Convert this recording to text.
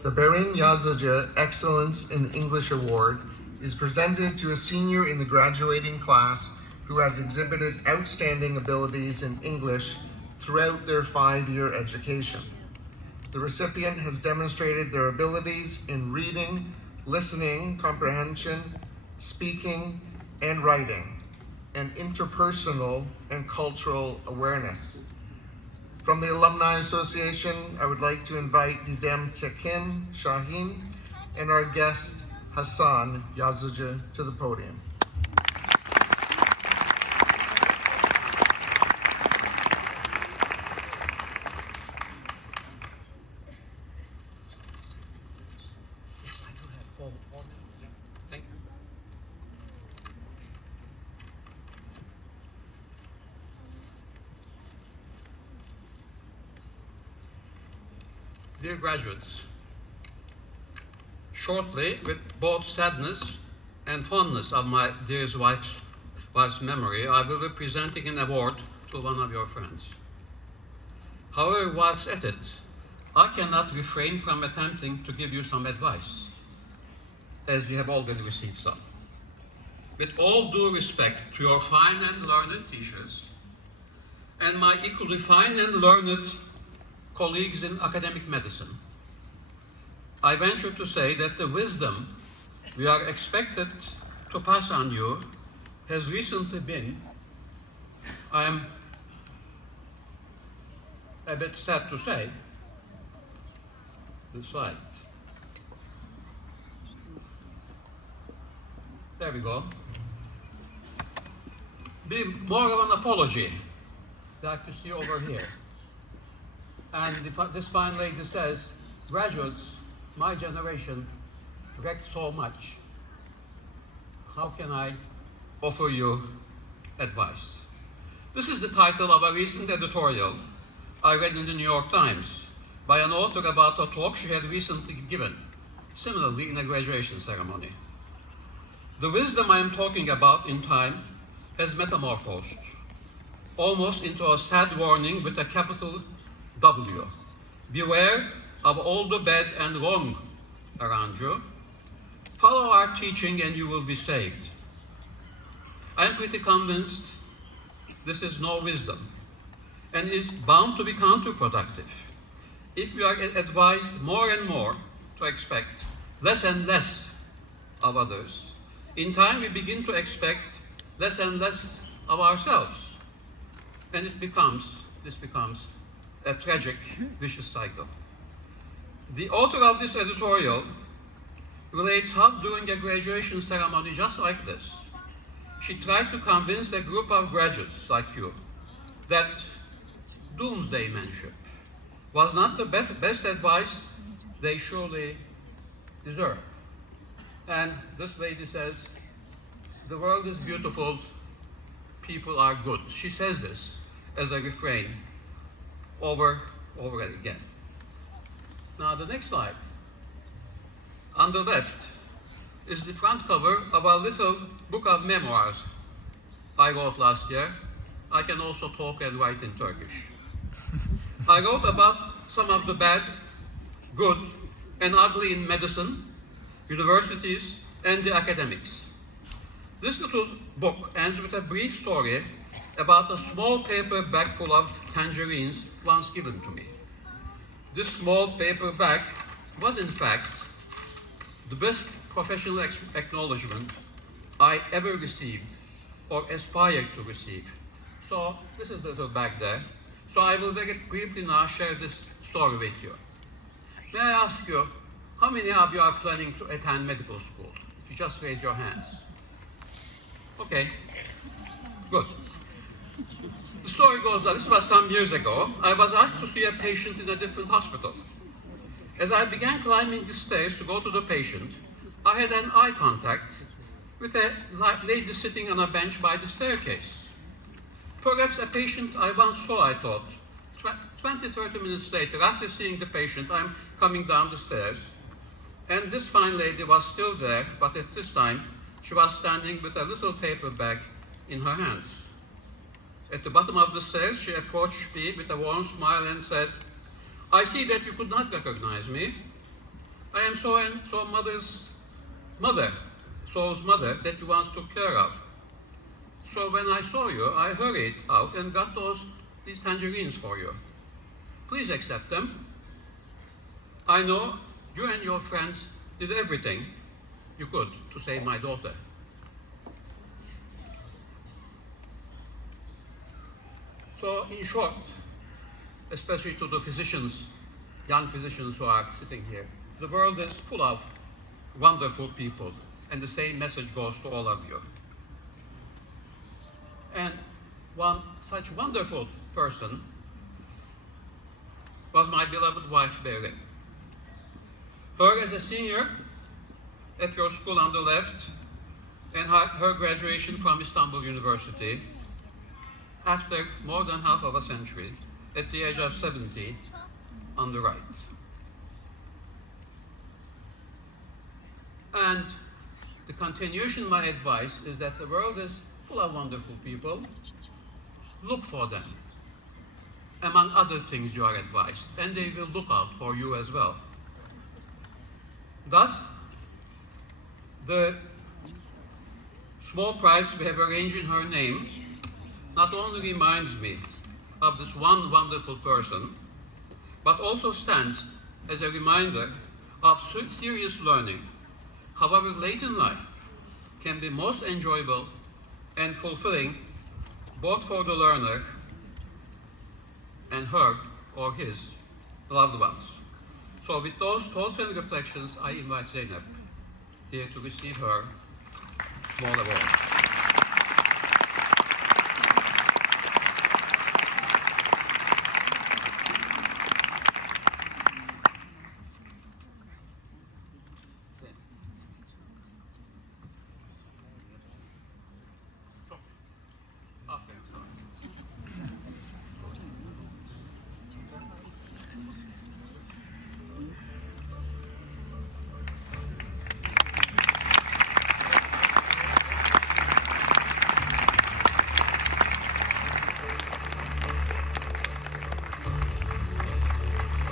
The Berin Yazıcı Excellence in English Award is presented to a senior in the graduating class who has exhibited outstanding abilities in English throughout their 5-year education. The recipient has demonstrated their abilities in reading, listening, comprehension, speaking, and writing, and interpersonal and cultural awareness. From the Alumni Association, I would like to invite Didem Tekin Şahin and our guest Hasan Yazıcı to the podium. Thank you. Dear graduates, shortly, with both sadness and fondness of my dearest wife's memory, I will be presenting an award to one of your friends. However, whilst at it, I cannot refrain from attempting to give you some advice, as you have already received some. With all due respect to your fine and learned teachers, and my equally fine and learned colleagues in academic medicine, I venture to say that the wisdom we are expected to pass on you has recently been, I am a bit sad to say, the slide. There we go. Be more of an apology, like you see over here. And this fine lady says, graduates, my generation wrecked so much. How can I offer you advice? This is the title of a recent editorial I read in the New York Times by an author about a talk she had recently given, similarly in a graduation ceremony. The wisdom I am talking about in time has metamorphosed, almost into a sad warning with a capital W. Beware of all the bad and wrong around you. Follow our teaching and you will be saved. I am pretty convinced this is no wisdom and is bound to be counterproductive if we are advised more and more to expect less and less of others. In time, we begin to expect less and less of ourselves, and this becomes a tragic, vicious cycle. The author of this editorial relates how during a graduation ceremony just like this, she tried to convince a group of graduates like you that doomsdaymanship was not the best advice they surely deserved. And this lady says, the world is beautiful, people are good. She says this as a refrain over and again. Now the next slide. On the left is the front cover of a little book of memoirs I wrote last year. I can also talk and write in Turkish. I wrote about some of the bad, good, and ugly in medicine, universities, and the academics. This little book ends with a brief story about a small paper bag full of tangerines once given to me. This small paper bag was in fact the best professional acknowledgement I ever received or aspired to receive. So this is the little bag there. So I will very briefly now share this story with you. May I ask you, how many of you are planning to attend medical school? If you just raise your hands. Okay, good. The story goes that this was some years ago. I was asked to see a patient in a different hospital. As I began climbing the stairs to go to the patient, I had an eye contact with a lady sitting on a bench by the staircase. Perhaps a patient I once saw, I thought. 20-30 minutes later, after seeing the patient, I'm coming down the stairs, and this fine lady was still there, but at this time, she was standing with a little paper bag in her hands. At the bottom of the stairs, she approached me with a warm smile and said, I see that you could not recognize me. I am so and so so's mother that you once took care of. So when I saw you, I hurried out and got these tangerines for you. Please accept them. I know you and your friends did everything you could to save my daughter. So in short, especially to the physicians, young physicians who are sitting here, the world is full of wonderful people, and the same message goes to all of you. And one such wonderful person was my beloved wife, Berlin. Her as a senior at your school on the left, and her graduation from Istanbul University after more than half of a century, at the age of 70, on the right. And the continuation of my advice is that the world is full of wonderful people. Look for them, among other things you are advised, and they will look out for you as well. Thus, the small prize we have arranged in her name not only reminds me of this one wonderful person, but also stands as a reminder of serious learning, however late in life, can be most enjoyable and fulfilling both for the learner and her or his loved ones. So with those thoughts and reflections, I invite Zeynep here to receive her small award.